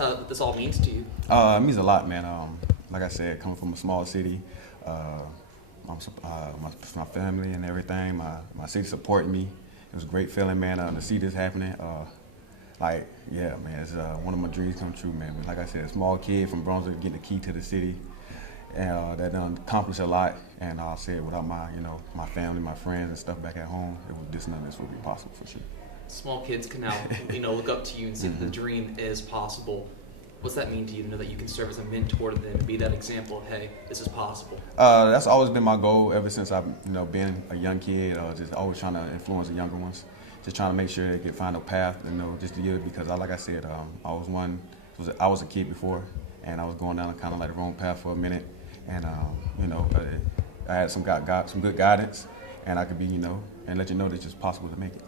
what this all means to you. It means a lot, man. Like I said, coming from a small city, my family and everything, my city supporting me. It was a great feeling, man, to see this happening. Yeah, man, it's one of my dreams come true, man. But like I said, a small kid from Brunswick getting the key to the city, and that done accomplished a lot. And I'll say it, without my family, my friends and stuff back at home, none of this would be possible for sure. Small kids can now, look up to you and see that the dream is possible. What's that mean to you to know that you can serve as a mentor to them and be that example of, hey, this is possible? That's always been my goal ever since I've been a young kid. Just always trying to influence the younger ones. Just trying to make sure they can find a path, just to give, because like I said, I was a kid before, and I was going down kind of like the wrong path for a minute, and I had some good guidance, and I could be, and let you know that it's just possible to make it.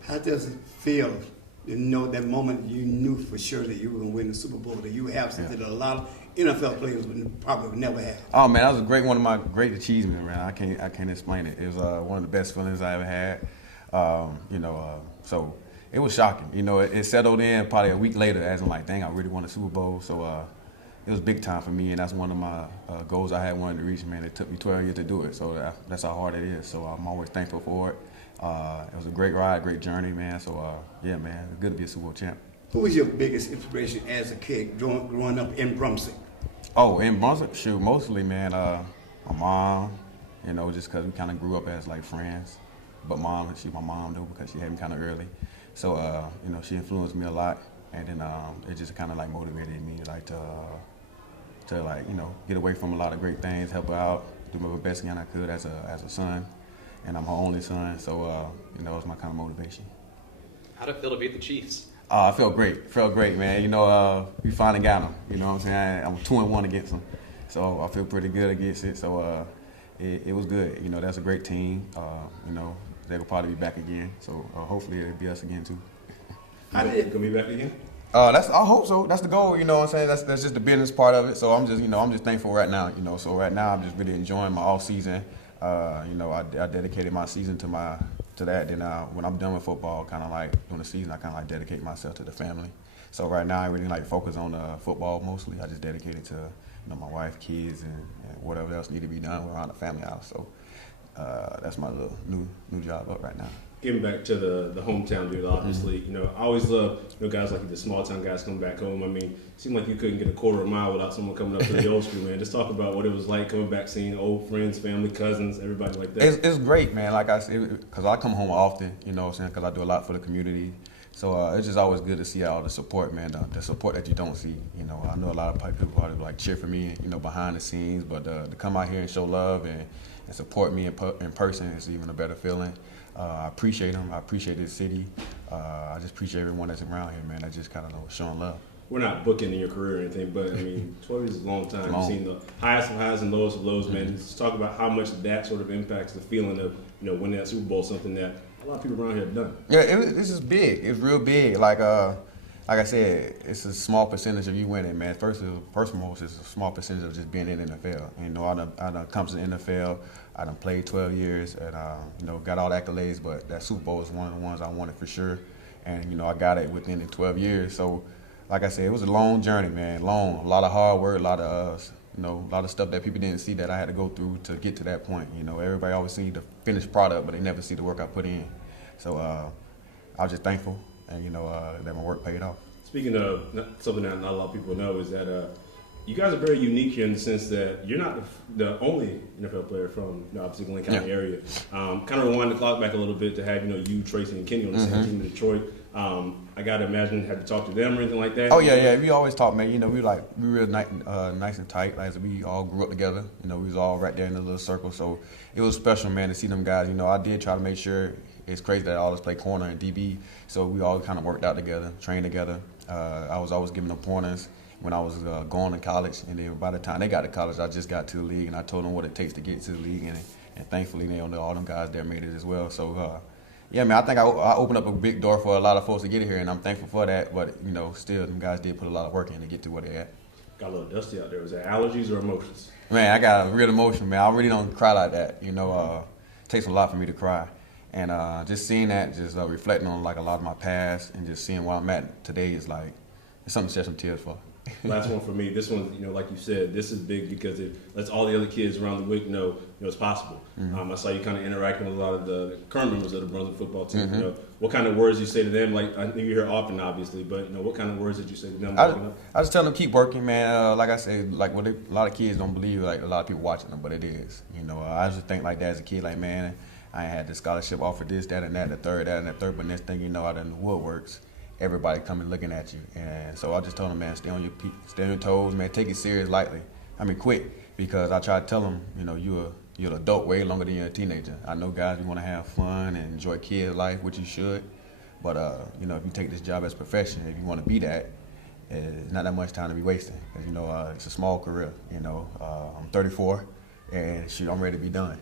How does it feel? That moment you knew for sure that you were going to win the Super Bowl, that you have something that a lot of NFL players would probably never have. Oh man, that was one of my great achievements, man. I can't explain it. It was one of the best feelings I ever had. So it was shocking. It settled in probably a week later as I'm like, dang, I really won a Super Bowl. So it was big time for me, and that's one of my goals I had wanted to reach, man. It took me 12 years to do it, so that's how hard it is. So I'm always thankful for it. It was a great ride, great journey, man. So, yeah, man, it's good to be a Super Bowl champ. Who was your biggest inspiration as a kid growing up in Brunswick? Oh, in Brunswick? Shoot, mostly, man, my mom, just because we kind of grew up as, like, friends. But she's my mom, though, because she had me kind of early. So, she influenced me a lot. And then it just kind of, like, motivated me, like, to get away from a lot of great things, help her out, do my best thing I could as a son. And I'm her only son, so it was my kind of motivation. How'd it feel to beat the Chiefs? I felt great, man. We finally got them. You know what I'm saying? I'm 2-1 against them, so I feel pretty good against it. So it was good. That's a great team. They'll probably be back again. So hopefully it'll be us again too. Gonna be back again? I hope so. That's the goal. You know what I'm saying? That's just the business part of it. So I'm just thankful right now. So right now I'm just really enjoying my off season. I dedicated my season to that. Then when I'm done with football, kind of like during the season, I kind of like dedicate myself to the family. So right now I really like focus on football mostly. I just dedicate it to my wife, kids, and whatever else need to be done around the family house. So that's my little new job up right now. Getting back to the hometown dude, obviously, I always love guys like you, the small town guys come back home. I mean, it seemed like you couldn't get a quarter of a mile without someone coming up to the old school, man. Just talk about what it was like coming back, seeing old friends, family, cousins, everybody like that. It's great, man. Like I said, because I come home often, because I do a lot for the community. So it's just always good to see all the support, man. The support that you don't see. I know a lot of people probably like cheer for me, behind the scenes, but to come out here and show love and support me in person is even a better feeling. I appreciate them. I appreciate this city. I just appreciate everyone that's around here, man. I just kind of showing love. We're not booking in your career or anything, but I mean, 12 years is a long time. You've seen the highest of highs and lowest of lows, man. Just talk about how much that sort of impacts the feeling of winning that Super Bowl, something that a lot of people around here have done. Yeah, it's just big. It's real big. Like I said, it's a small percentage of you winning, man. First and foremost, it's a small percentage of just being in the NFL. I done come to the NFL. I done played 12 years and, got all the accolades, but that Super Bowl is one of the ones I wanted for sure. And, I got it within the 12 years. So, like I said, it was a long journey, man, long. A lot of hard work, a lot of stuff that people didn't see that I had to go through to get to that point. Everybody always see the finished product, but they never see the work I put in. So I was just thankful, and, that my work paid off. Speaking of something that not a lot of people know is that you guys are very unique here in the sense that you're not the only NFL player from obviously Glenn County area. Kind of rewind the clock back a little bit to have you, Tracy, and Kenny on the same team in Detroit. I gotta imagine you had to talk to them or anything like that. Oh yeah. We always talk, man. We real nice and tight. Like we all grew up together. We was all right there in the little circle. So it was special, man, to see them guys. I did try to make sure. It's crazy that all of us play corner and DB. So we all kind of worked out together, trained together. I was always giving them pointers when I was going to college, and then by the time they got to college, I just got to the league, and I told them what it takes to get to the league, and thankfully, all them guys there made it as well. So, yeah, man, I think I opened up a big door for a lot of folks to get here, and I'm thankful for that. But still, them guys did put a lot of work in to get to where they at. Got a little dusty out there. Was that allergies or emotions? Man, I got a real emotion, man. I really don't cry like that. It takes a lot for me to cry. And just seeing that, just reflecting on like a lot of my past, and just seeing where I'm at today is like, it's something to shed some tears for. Last one for me. This one, like you said, this is big because it lets all the other kids around the WIC know, it's possible. I saw you kind of interacting with a lot of the current members of the Brunswick football team. What kind of words you say to them? Like, I think you hear often, obviously, but what kind of words did you say to them? I just tell them keep working, man. Like I said, like a lot of kids don't believe, like a lot of people watching them, but it is. I just think like that as a kid, like, man, I ain't had the scholarship offered this, that, and that, and the third, that, and the third, but next thing you know, out in the woodworks, everybody coming looking at you. And so I just told them, man, stay on your toes, man, take it serious lightly. Quick, because I try to tell them, you're an adult way longer than you're a teenager. I know guys, you want to have fun and enjoy kid life, which you should. But, if you take this job as a profession, if you want to be that, it's not that much time to be wasting. Because, it's a small career, I'm 34. And shoot, I'm ready to be done.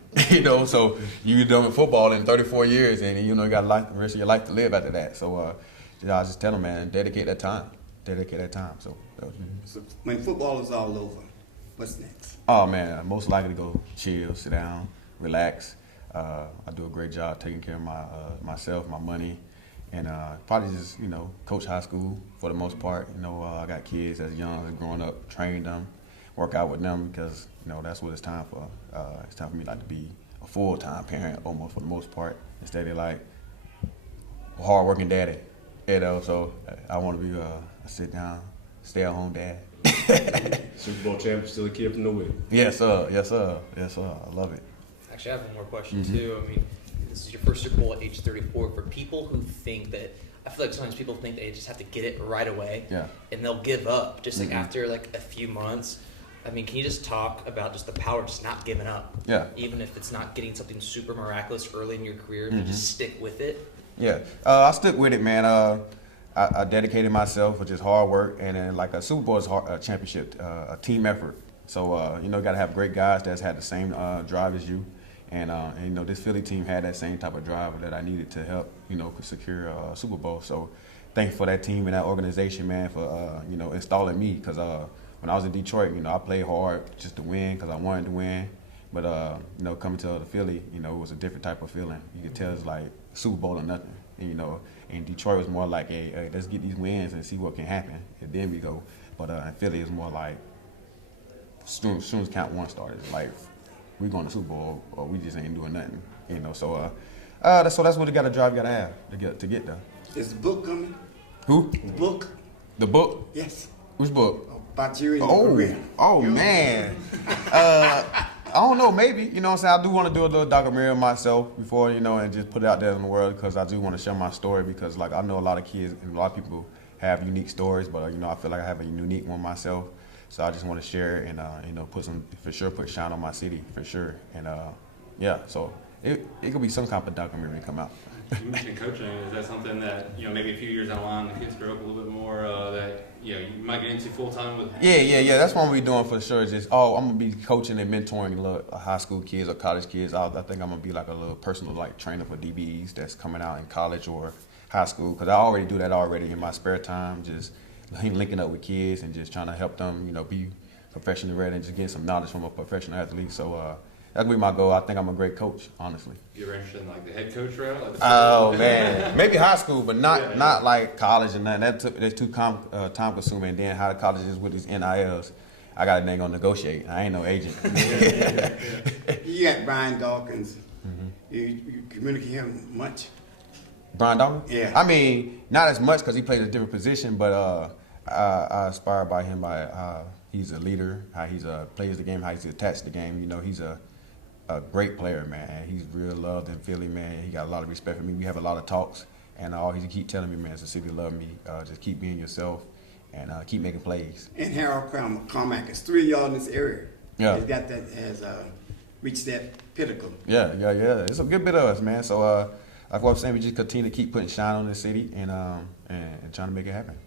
So you're done with football in 34 years, and you got the rest of your life to live after that. So I just tell them, man, dedicate that time. So when football is all over, what's next? Oh man, most likely to go chill, sit down, relax. I do a great job taking care of myself, my money, and probably just coach high school for the most part. I got kids as young as growing up, train them, work out with them because that's what it's time for. It's time for me to be a full-time parent almost for the most part instead of like a hard-working daddy. So I want to be a sit-down, stay-at-home dad. Super Bowl champ, still a kid from the WIC. Yes, sir. I love it. Actually, I have one more question too. This is your first Super Bowl at age 34. For people who think that, I feel like sometimes people think they just have to get it right away, and they'll give up just like after like a few months. Can you just talk about just the power of just not giving up? Yeah. Even if it's not getting something super miraculous early in your career, to just stick with it. Yeah, I stuck with it, man. I dedicated myself with just hard work, and then like a Super Bowl is a championship, a team effort. So got to have great guys that's had the same drive as you, and this Philly team had that same type of drive that I needed to help secure a Super Bowl. So thankful for that team and that organization, man, for installing me because when I was in Detroit, I played hard just to win because I wanted to win. But coming to the Philly, it was a different type of feeling. You could tell it's like Super Bowl or nothing. And Detroit was more like, hey, let's get these wins and see what can happen, and then we go. But in Philly, it's more like as soon as count one started, like we going to Super Bowl or we just ain't doing nothing. So that's what the drive got to have to get there. Is the book coming? Who? The book. The book? Yes. Which book? About you and your career. Oh man. I don't know, maybe. I do want to do a little documentary of myself before, and just put it out there in the world because I do want to share my story because, like, I know a lot of kids and a lot of people have unique stories, but, I feel like I have a unique one myself. So I just want to share it and, put shine on my city for sure. And, so it could be some kind of documentary come out. You mentioned coaching. Is that something that, maybe a few years down the line, the kids grow up a little bit more, that, you might get into full-time with? Yeah. That's what I'm going to be doing for sure. Just, I'm going to be coaching and mentoring little high school kids or college kids. I think I'm going to be like a little personal, like, trainer for DBEs that's coming out in college or high school because I already do that already in my spare time, just linking up with kids and just trying to help them, be professionally ready and just get some knowledge from a professional athlete. So, that's gonna be my goal. I think I'm a great coach, honestly. You're interested in like the head coach route? Like oh man, maybe high school, but not like college and nothing. That's too time consuming. And then how the college is with these NILs, I got to gonna negotiate. I ain't no agent. You got Brian Dawkins. You communicate him much? Brian Dawkins? Yeah. Not as much because he played a different position, but I aspire by him by how he's a leader, how he's plays the game, how he's attached to the game. He's a great player, man. He's real loved in Philly, man. He got a lot of respect for me. We have a lot of talks, and all he keep telling me, man, is the city love me. Just keep being yourself and keep making plays. And Harold Carmack is 3 of y'all in this area. Yeah. He's got that, has reached that pinnacle. Yeah. It's a good bit of us, man. So like what I'm saying, we just continue to keep putting shine on the city and trying to make it happen.